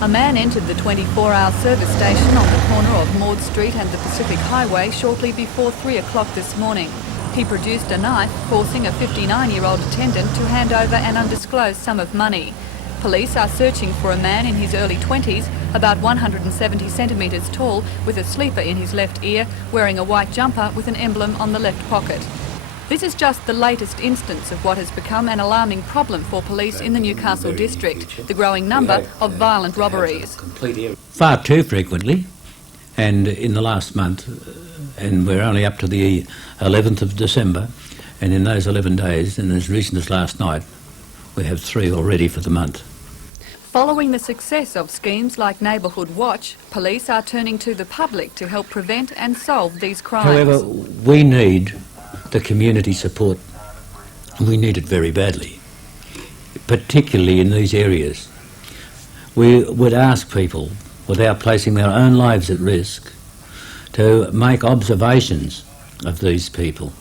A man entered the 24-hour service station on the corner of Maud Street and the Pacific Highway shortly before 3 o'clock this morning. He produced a knife, forcing a 59-year-old attendant to hand over an undisclosed sum of money. Police are searching for a man in his early 20s, about 170 centimetres tall, with a sleeper in his left ear, wearing a white jumper with an emblem on the left pocket. This is just the latest instance of what has become an alarming problem for police in the Newcastle district, the growing number of violent robberies. Far too frequently, and in the last month, and we're only up to the 11th of December, and in those 11 days, and as recent as last night, we have 3 already for the month. Following the success of schemes like Neighbourhood Watch, police are turning to the public to help prevent and solve these crimes. However, we need the community support. We need it very badly, particularly in these areas. We would ask people, without placing their own lives at risk, to make observations of these people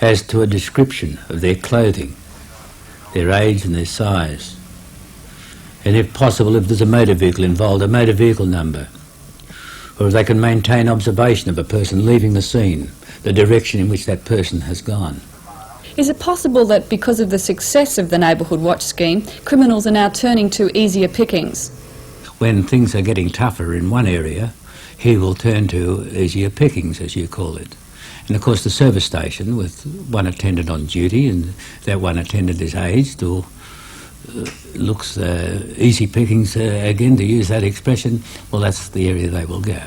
as to a description of their clothing, their age and their size, and if possible, if there's a motor vehicle involved, a motor vehicle number, or if they can maintain observation of a person leaving the scene, the direction in which that person has gone. Is it possible that because of the success of the Neighbourhood Watch scheme, criminals are now turning to easier pickings? When things are getting tougher in one area, he will turn to easier pickings, as you call it. And of course the service station, with one attendant on duty, and that one attendant is aged or looks easy pickings, again, to use that expression, well, that's the area they will go.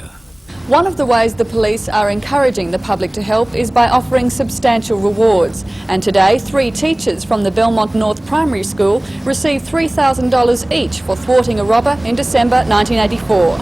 One of the ways the police are encouraging the public to help is by offering substantial rewards. And today, 3 teachers from the Belmont North Primary School received $3,000 each for thwarting a robber in December 1984.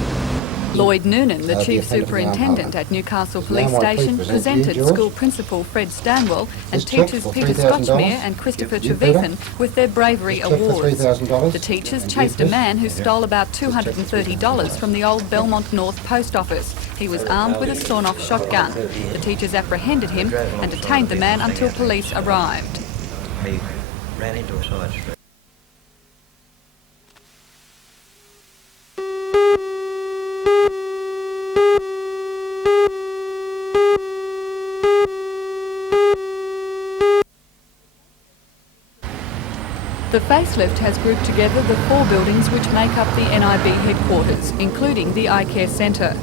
Lloyd Noonan, the Chief Superintendent at Newcastle Police Station, presented School Principal Fred Stanwell and teachers Peter Scotchmere and Christopher Trevethan with their bravery awards. The teachers chased a man who stole about $230 from the old Belmont North Post Office. He was armed with a sawn-off shotgun. The teachers apprehended him and detained the man until police arrived. He ran into a side street. The facelift has grouped together the 4 buildings which make up the NIB headquarters, including the Eye Care Centre.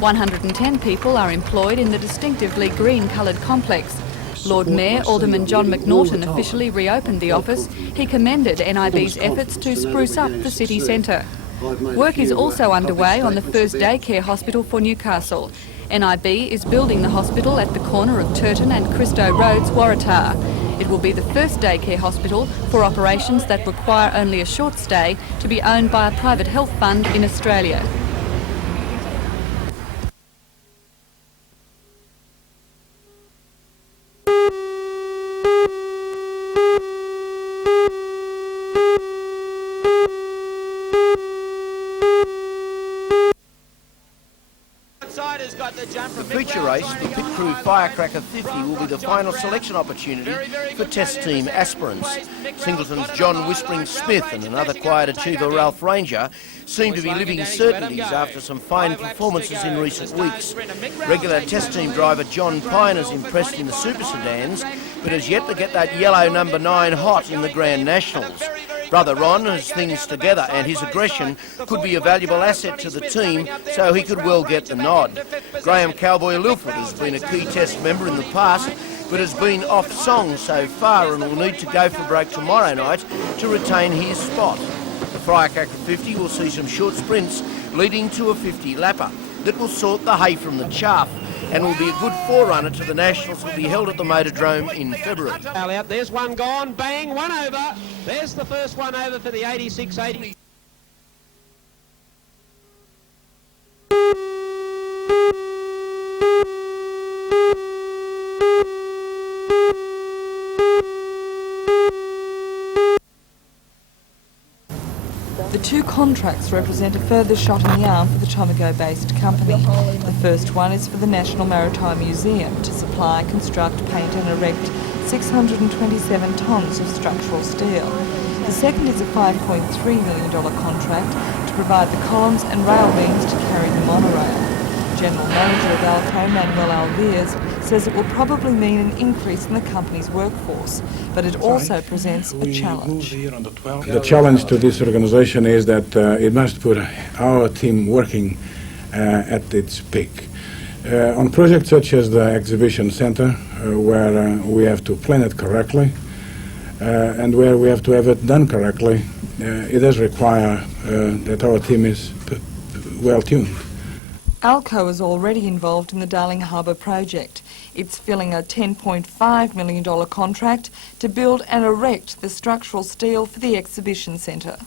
110 people are employed in the distinctively green-coloured complex. Lord Mayor Alderman John McNaughton officially reopened the office. He commended NIB's efforts to spruce up the city centre. Work is also underway on the first daycare hospital for Newcastle. NIB is building the hospital at the corner of Turton and Christo Roads, Waratah. It will be the first daycare hospital for operations that require only a short stay to be owned by a private health fund in Australia. The feature race, the Pit Crew Firecracker 50, will be the final selection opportunity for test team aspirants. Singleton's John Whispering Smith and another quiet achiever Ralph Ranger seem to be living certainties after some fine performances in recent weeks. Regular test team driver John Pine is impressed in the Super Sedans, but has yet to get that yellow number 9 hot in the Grand Nationals. Brother Ron has things together and his aggression could be a valuable asset to the team, so he could well get the nod. Graham Cowboy Lilford has been a key test member in the past, but has been off song so far and will need to go for break tomorrow night to retain his spot. The Firecracker 50 will see some short sprints leading to a 50-lapper that will sort the hay from the chaff and will be a good forerunner to the Nationals that will be held at the Motordrome in February. There's one gone, bang, one over. There's the first one over for the 86-80. The 2 contracts represent a further shot in the arm for the Tomago-based company. The first one is for the National Maritime Museum to supply, construct, paint and erect 627 tonnes of structural steel. The second is a $5.3 million contract to provide the columns and rail beams to carry the monorail. General Manager of Alco, Manuel Alviers, says it will probably mean an increase in the company's workforce, but it also presents a challenge. The challenge to this organisation is that it must put our team working at its peak. On projects such as the exhibition centre, where we have to plan it correctly and where we have to have it done correctly, it does require that our team is well tuned. Alco is already involved in the Darling Harbour project. It's filling a $10.5 million contract to build and erect the structural steel for the exhibition centre.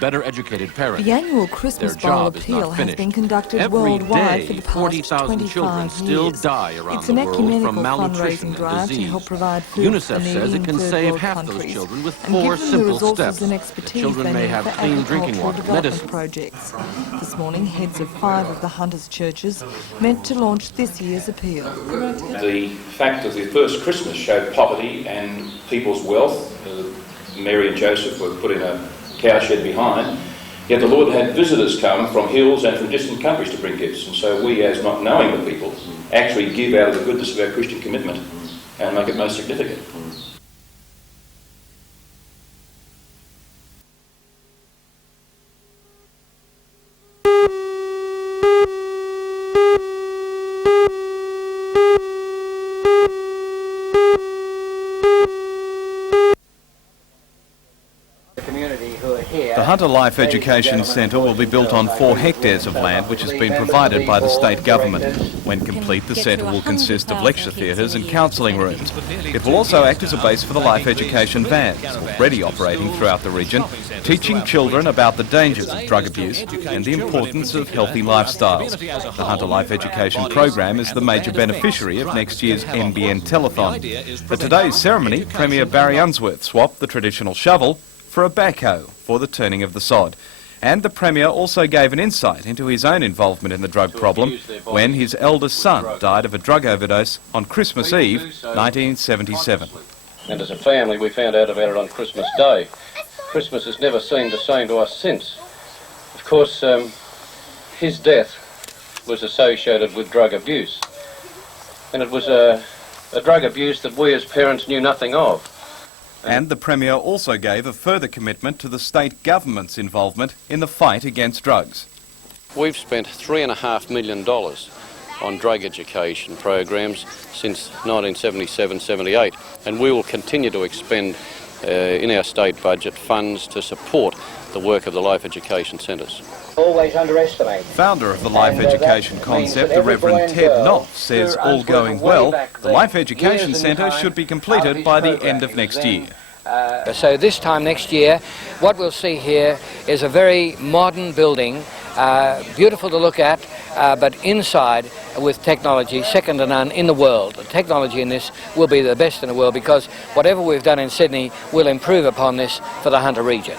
Better educated parents. The annual Christmas Bowl appeal has been conducted worldwide for the past 40,000 children 25 still years. die around It's the an world ecumenical from malnutrition fundraising and drive to disease. help provide food UNICEF for says needy it can in third save world half those countries children with and 4 give them the simple resources steps. and The expertise children they may need have for clean drinking agricultural water, development medicine. projects. This morning, heads of 5 of the Hunters churches met to launch this year's appeal. The fact that the first Christmas showed poverty and people's wealth. Mary and Joseph were put in a cowshed behind. Yet the Lord had visitors come from hills and from distant countries to bring gifts. And so we, as not knowing the people, actually give out of the goodness of our Christian commitment and make it most significant. The Hunter Life Education Centre will be built on 4 hectares of land which has been provided by the state government. When complete, the centre will consist of lecture theatres and counselling rooms. It will also act as a base for the life education vans, already operating throughout the region, teaching children about the dangers of drug abuse and the importance of healthy lifestyles. The Hunter Life Education program is the major beneficiary of next year's NBN Telethon. At today's ceremony, Premier Barry Unsworth swapped the traditional shovel for a backhoe for the turning of the sod. And the Premier also gave an insight into his own involvement in the drug problem when his eldest son died of a drug overdose on Christmas Eve, 1977. And as a family, we found out about it on Christmas Day. Christmas has never seemed the same to us since. Of course, his death was associated with drug abuse. And it was a drug abuse that we as parents knew nothing of. And the Premier also gave a further commitment to the state government's involvement in the fight against drugs. We've spent $3.5 million on drug education programs since 1977-78, and we will continue to expend in our state budget funds to support the work of the life education centres. Always underestimate. Founder of the Life Education concept, the Reverend Ted Knopf, says all going well, the Life Education Centre should be completed by the end of next year. So this time next year, what we'll see here is a very modern building, beautiful to look at, but inside with technology second to none in the world. The technology in this will be the best in the world because whatever we've done in Sydney will improve upon this for the Hunter region.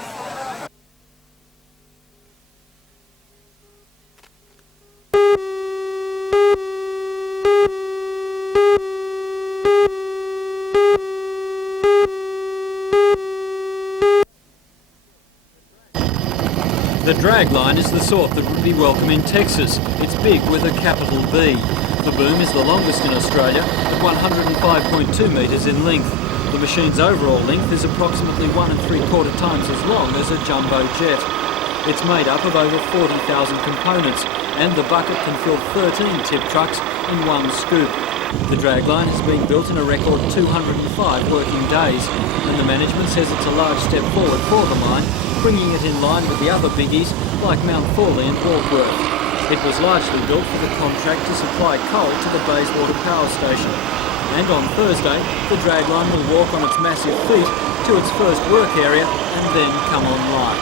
The dragline is the sort that would be welcome in Texas. It's big with a capital B. The boom is the longest in Australia at 105.2 metres in length. The machine's overall length is approximately 1 3/4 times as long as a jumbo jet. It's made up of over 40,000 components and the bucket can fill 13 tip trucks in one scoop. The dragline has been built in a record 205 working days and the management says it's a large step forward for the mine, bringing it in line with the other biggies like Mount Thorley and Warkworth. It was largely built for the contract to supply coal to the Bayswater Power Station. And on Thursday, the dragline will walk on its massive feet to its first work area and then come online.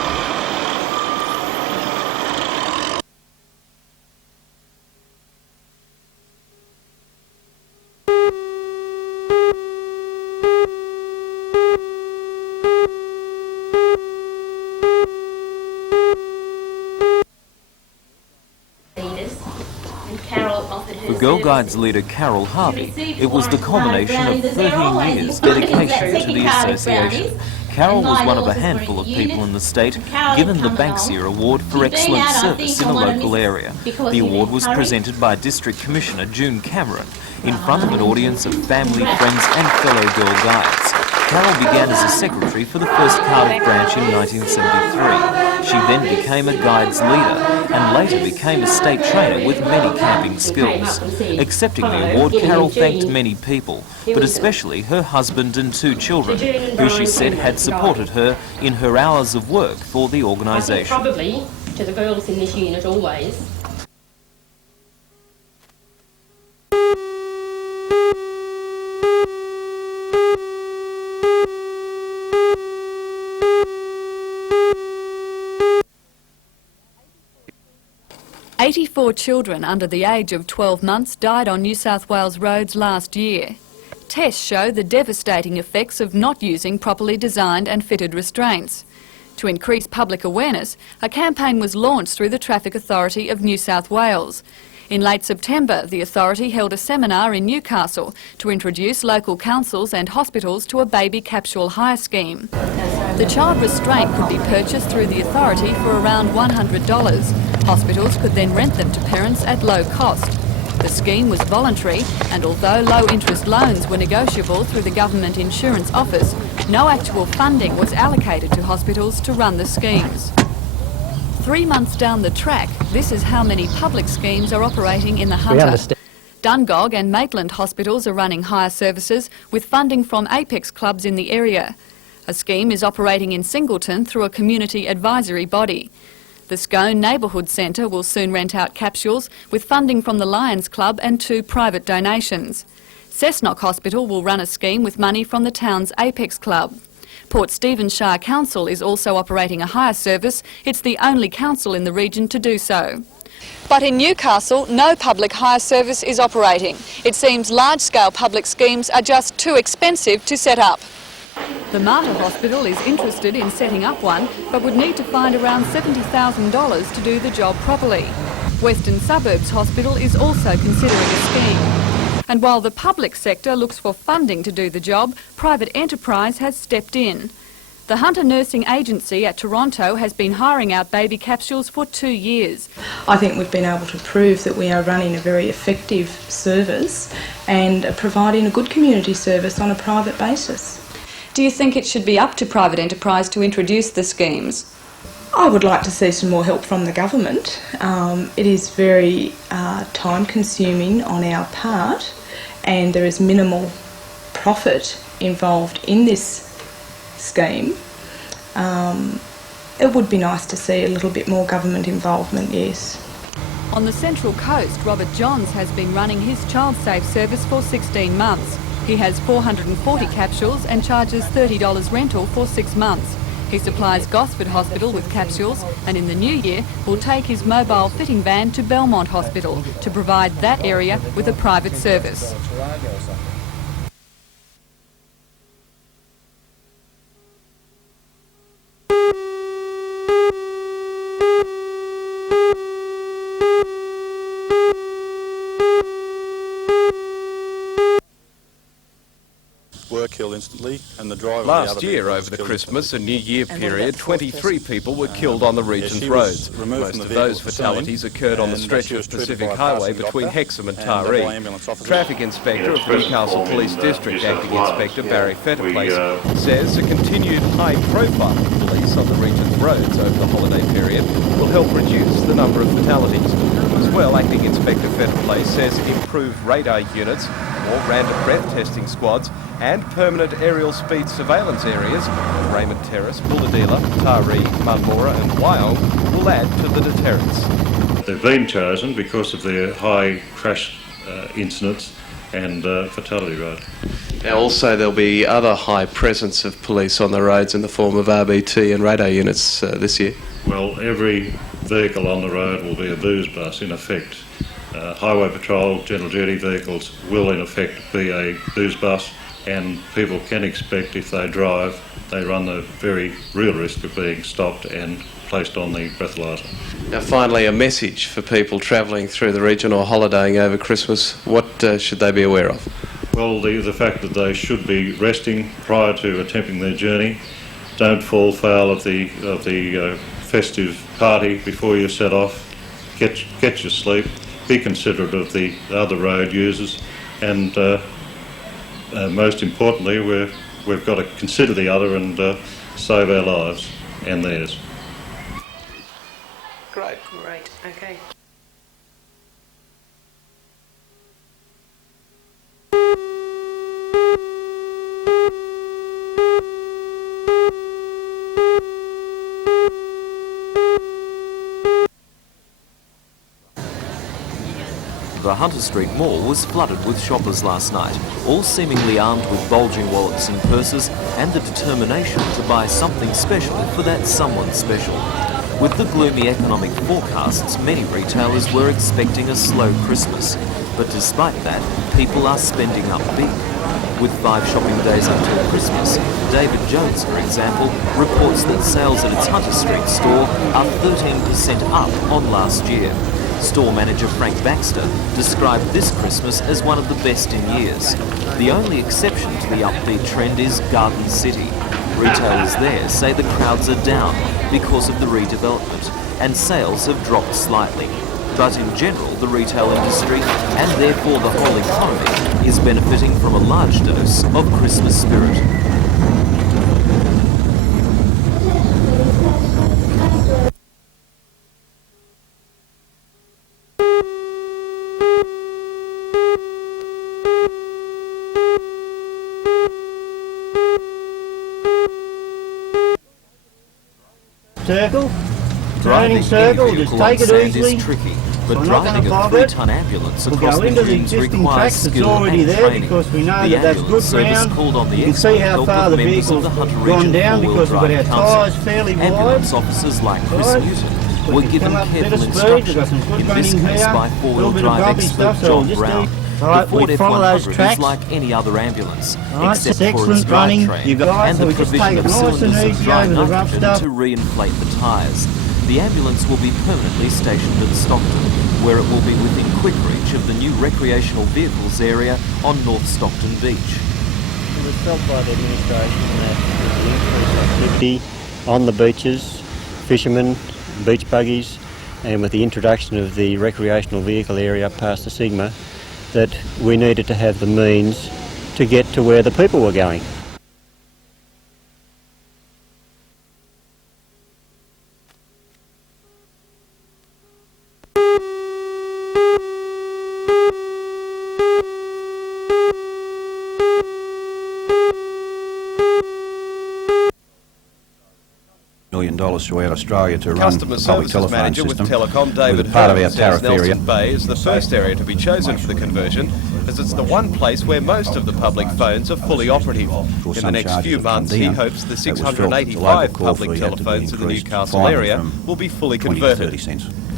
For Girl Guides leader Carol Harvey, it was the culmination of 13 years' dedication to the association. Carol was one of a handful of people in the state given the Banksia Award for excellent service in a local area. The award was presented by District Commissioner June Cameron in front of an audience of family, friends and fellow Girl Guides. Carol began as a secretary for the first Cardiff branch in 1973. She then became a Guides leader and later became a state trainer with many camping skills. Accepting the award, Carol thanked many people, but especially her husband and 2 children, who she said had supported her in her hours of work for the organisation. Probably to the girls in this unit always. "84 children under the age of 12 months died on New South Wales roads last year. Tests show the devastating effects of not using properly designed and fitted restraints. To increase public awareness, a campaign was launched through the Traffic Authority of New South Wales. In late September, the authority held a seminar in Newcastle to introduce local councils and hospitals to a baby capsule hire scheme. The child restraint could be purchased through the authority for around $100. Hospitals could then rent them to parents at low cost. The scheme was voluntary, and although low-interest loans were negotiable through the Government Insurance Office, no actual funding was allocated to hospitals to run the schemes. 3 months down the track, this is how many public schemes are operating in the Hunter. Dungog and Maitland hospitals are running hire services with funding from Apex clubs in the area. A scheme is operating in Singleton through a community advisory body. The Scone Neighbourhood Centre will soon rent out capsules with funding from the Lions Club and 2 private donations. Cessnock Hospital will run a scheme with money from the town's Apex Club. Port Stephens Shire Council is also operating a hire service. It's the only council in the region to do so. But in Newcastle, no public hire service is operating. It seems large-scale public schemes are just too expensive to set up. The Mater Hospital is interested in setting up one, but would need to find around $70,000 to do the job properly. Western Suburbs Hospital is also considering a scheme. And while the public sector looks for funding to do the job, private enterprise has stepped in. The Hunter Nursing Agency at Toronto has been hiring out baby capsules for 2 years. I think we've been able to prove that we are running a very effective service and providing a good community service on a private basis. Do you think it should be up to private enterprise to introduce the schemes? I would like to see some more help from the government. It is very time-consuming on our part, and there is minimal profit involved in this scheme. It would be nice to see a little bit more government involvement, yes. On the Central Coast, Robert Johns has been running his ChildSafe service for 16 months. He has 440 capsules and charges $30 rental for 6 months. He supplies Gosford Hospital with capsules, and in the new year will take his mobile fitting van to Belmont Hospital to provide that area with a private service. Were killed instantly, and the driver. Last year, over the Christmas and New Year period, 23 people were killed on the region's roads. Most of those fatalities occurred on the stretch of Pacific Highway between Hexham and Taree. Traffic Inspector of the Newcastle Police District, Acting Inspector Barry Fetterplace, says a continued high profile of police on the region's roads over the holiday period will help reduce the number of fatalities. As well, Acting Inspector Fetterplace says improved radar units, more random breath testing squads and permanent aerial speed surveillance areas at Raymond Terrace, Bulladila, Taree, Munmora and Wyong will add to the deterrence. They've been chosen because of their high crash incidents and fatality rate. Now also there'll be other high presence of police on the roads in the form of RBT and radar units this year. Well, every vehicle on the road will be a booze bus in effect. Highway patrol, general duty vehicles will in effect be a booze bus, and people can expect if they drive, they run the very real risk of being stopped and placed on the breathalyzer. Now finally, a message for people travelling through the region or holidaying over Christmas. What should they be aware of? Well, the fact that they should be resting prior to attempting their journey. Don't fall foul of the festive party before you set off. Get your sleep. Be considerate of the other road users, and most importantly, we've got to consider the other and save our lives and theirs. Great. Great, okay. The Hunter Street Mall was flooded with shoppers last night, all seemingly armed with bulging wallets and purses and the determination to buy something special for that someone special. With the gloomy economic forecasts, many retailers were expecting a slow Christmas, but despite that, people are spending up big. With 5 shopping days until Christmas, David Jones, for example, reports that sales at its Hunter Street store are 13% up on last year. Store manager Frank Baxter described this Christmas as one of the best in years. The only exception to the upbeat trend is Garden City. Retailers there say the crowds are down because of the redevelopment and sales have dropped slightly. But in general, the retail industry, and therefore the whole economy, is benefiting from a large dose of Christmas spirit. Circle, turning circle, just take it easily. Is tricky, but We're not driving gonna a bother it. 3-ton ambulance We'll across go the into the dunes existing requires tracks that's skill already and there training. because we know The that that's ambulance good service ground. called on the You can see how expert far help the with members vehicle's of the Hunter gone Region down Four-Wheel because we've got Drive our Council. tyres fairly wide. Ambulance officers like Chris Right. Newton We were can given come up a bit careful of speed, we've got instruction, some good in this running case here, by a little four-wheel bit of drive bumpy expert stuff, so John we'll just Brown. do- Right, The Ford we follow those F100 tracks. is like any other ambulance, Right, except it's for its excellent running. drivetrain You've got- and so the we just provision take of it nice and cylinders of easy dry over the rough nitrogen stuff. to reinflate the tyres. The ambulance will be permanently stationed at Stockton, where it will be within quick reach of the new recreational vehicles area on North Stockton Beach. It was felt by the administration that with the increased activity on the beaches, fishermen, beach buggies, and with the introduction of the recreational vehicle area past the Sigma, that we needed to have the means to get to where the people were going. $1 million throughout Australia to run Customer the public Services telephone Manager with system. Telecom, David With part of our Hurd, says tariff area. Nelson Bay is the first area to be chosen for the conversion, as it's the one place where most of the public phones are fully operative. In the next few months, he hopes the 685 public telephones in the Newcastle area will be fully converted.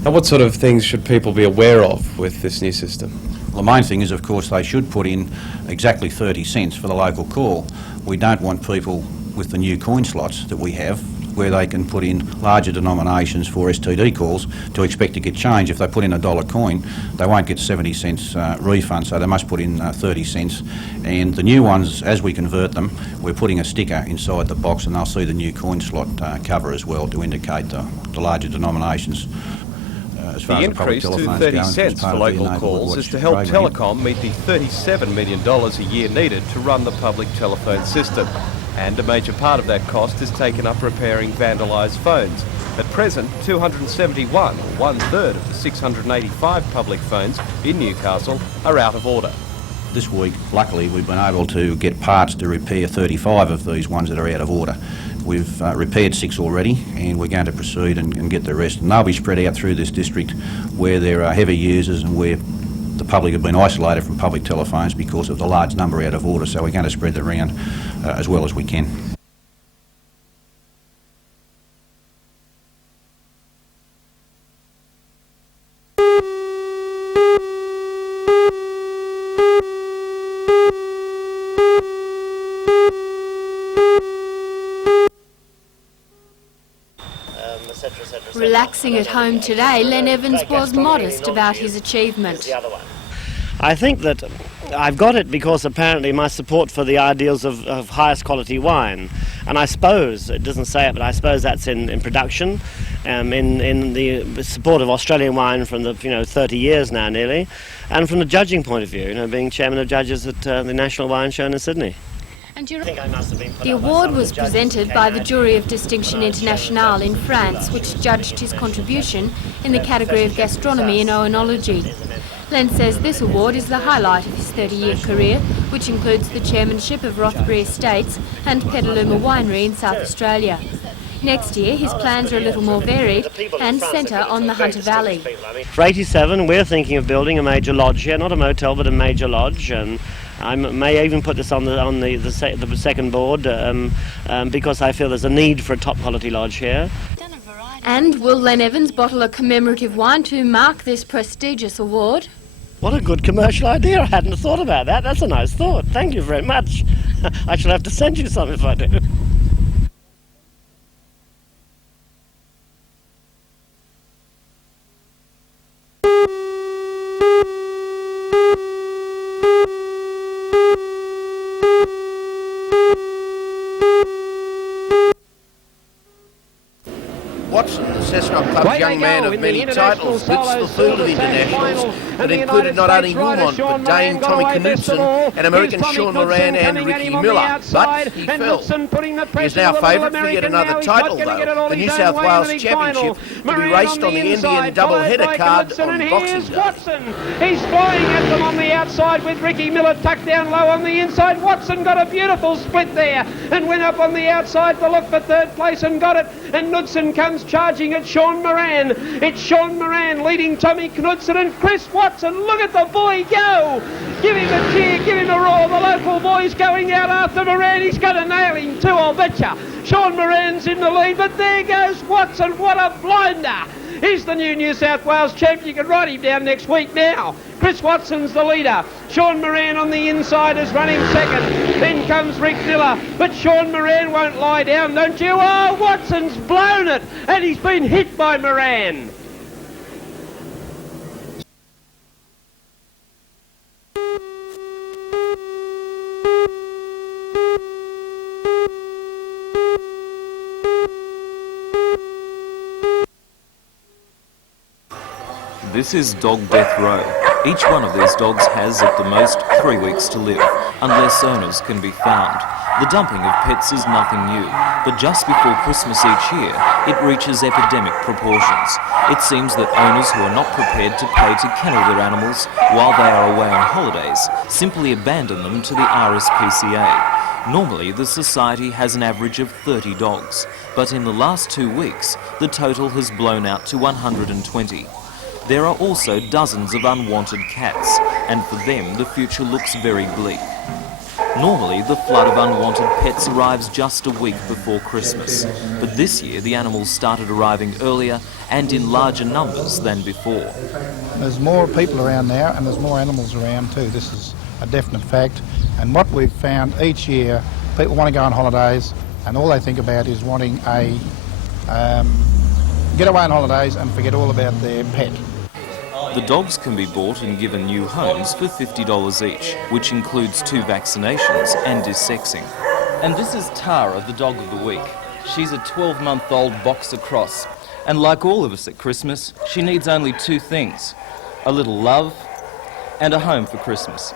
Now, what sort of things should people be aware of with this new system? Well, the main thing is, of course, they should put in exactly 30 cents for the local call. We don't want people with the new coin slots that we have, where they can put in larger denominations for STD calls, to expect to get change. If they put in a $1 coin, they won't get 70 cents refund, so they must put in 30 cents. And the new ones, as we convert them, we're putting a sticker inside the box, and they'll see the new coin slot cover as well to indicate the larger denominations. The increase to 30 cents for local calls is to help Telecom meet the $37 million a year needed to run the public telephone system. And a major part of that cost is taken up repairing vandalised phones. At present, 271, or one-third of the 685 public phones in Newcastle, are out of order. This week, luckily, we've been able to get parts to repair 35 of these ones that are out of order. We've repaired 6 already, and we're going to proceed and get the rest. And they'll be spread out through this district where there are heavy users and where the public have been isolated from public telephones because of the large number out of order, so we're going to spread it around as well as we can. Etc. Relaxing at home today, Len Evans was modest about his achievement. I think that I've got it because apparently my support for the ideals of highest quality wine, and I suppose, it doesn't say it, but I suppose that's in production, in the support of Australian wine from the 30 years now nearly, and from the judging point of view, being chairman of judges at the National Wine Show in Sydney. The award was presented by the Jury of Distinction Internationale in France, which judged his contribution in the category of gastronomy and oenology. Len says this award is the highlight of his 30-year career, which includes the chairmanship of Rothbury Estates and Petaluma Winery in South Australia. Next year, his plans are a little more varied and centre on the Hunter Valley. For 87, we're thinking of building a major lodge here, not a motel, but a major lodge, and I may even put this on the second board because I feel there's a need for a top-quality lodge here. And will Len Evans bottle a commemorative wine to mark this prestigious award? What a good commercial idea. I hadn't thought about that. That's a nice thought. Thank you very much. I shall have to send you some if I do. Watson, the Cessnock Club's young man of many titles, blitzed the field of internationals that included not only Wilmot, but Dane Tommy Knudsen and American Sean Moran and Ricky Miller, but he fell. He is now favourite for yet another title, though, the New South Wales Championship, to be raced on the NBN double-header card on Boxing Day. He's flying at them on the outside with Ricky Miller tucked down low on the inside. Watson got a beautiful split there and went up on the outside to look for third place and got it. And Knudsen comes charging at Sean Moran. It's Sean Moran leading Tommy Knudsen and Chris Watson. Look at the boy go! Give him a cheer, give him a roar. The local boy's going out after Moran. He's going to nail him too, I'll bet ya. Sean Moran's in the lead, but there goes Watson. What a blinder! He's the new South Wales champ. You can write him down next week now. Chris Watson's the leader. Sean Moran on the inside is running second. Then comes Rick Miller. But Sean Moran won't lie down, don't you? Oh, Watson's blown it. And he's been hit by Moran. This is dog death row. Each one of these dogs has at the most 3 weeks to live, unless owners can be found. The dumping of pets is nothing new, but just before Christmas each year, it reaches epidemic proportions. It seems that owners who are not prepared to pay to kennel their animals while they are away on holidays simply abandon them to the RSPCA. Normally, the Society has an average of 30 dogs, but in the last 2 weeks, the total has blown out to 120. There are also dozens of unwanted cats, and for them the future looks very bleak. Normally the flood of unwanted pets arrives just a week before Christmas, but this year the animals started arriving earlier and in larger numbers than before. There's more people around now and there's more animals around too. This is a definite fact, and what we've found each year, people want to go on holidays and all they think about is wanting a get away on holidays and forget all about their pet. The dogs can be bought and given new homes for $50 each, which includes 2 vaccinations and desexing. And this is Tara, the dog of the week. She's a 12-month-old boxer cross, and like all of us at Christmas, she needs only 2 things: a little love and a home for Christmas.